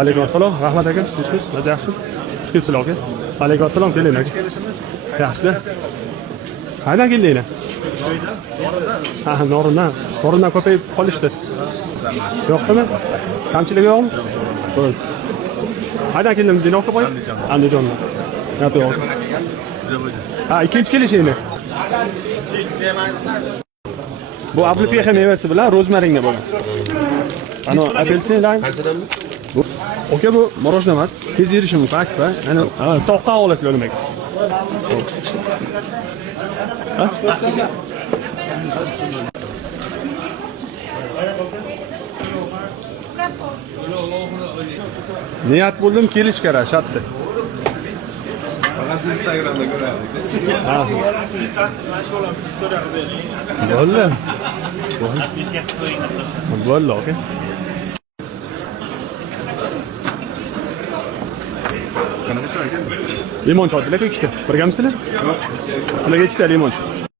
Alaykum assalom. Rahmat aka. Siz yaxshi? Xushkepsizlar aka. Alaykum assalom. Keling aka. Yaxshi. Qayerdan keldinglar? Ha, Norindan. Norindan ko'payib qolishdi. Yo'qmi? Kamchilik yo'qmi? Bo'ldi. Qayerdan kelding? Dinoqqa qo'y. Andijondan. Yo'q. Ha, ikkinchi kelishingni. Bu ablipexi mevasi bilan rozmaringa bo'lgan. Ana apelsin lang. Bu oka bu morojna emas. Tez yerishi mumkin akba. Ana toqqa olasizlar demak. Niyat bo'ldim kelish kerak, shartda. Instagramda ko'rardik. Ha. Bo'ldi. Bo'ldi, aka. Limon choy, ikkita. Birgamisizlar? Yo'q. Sizlarga ikkita limon.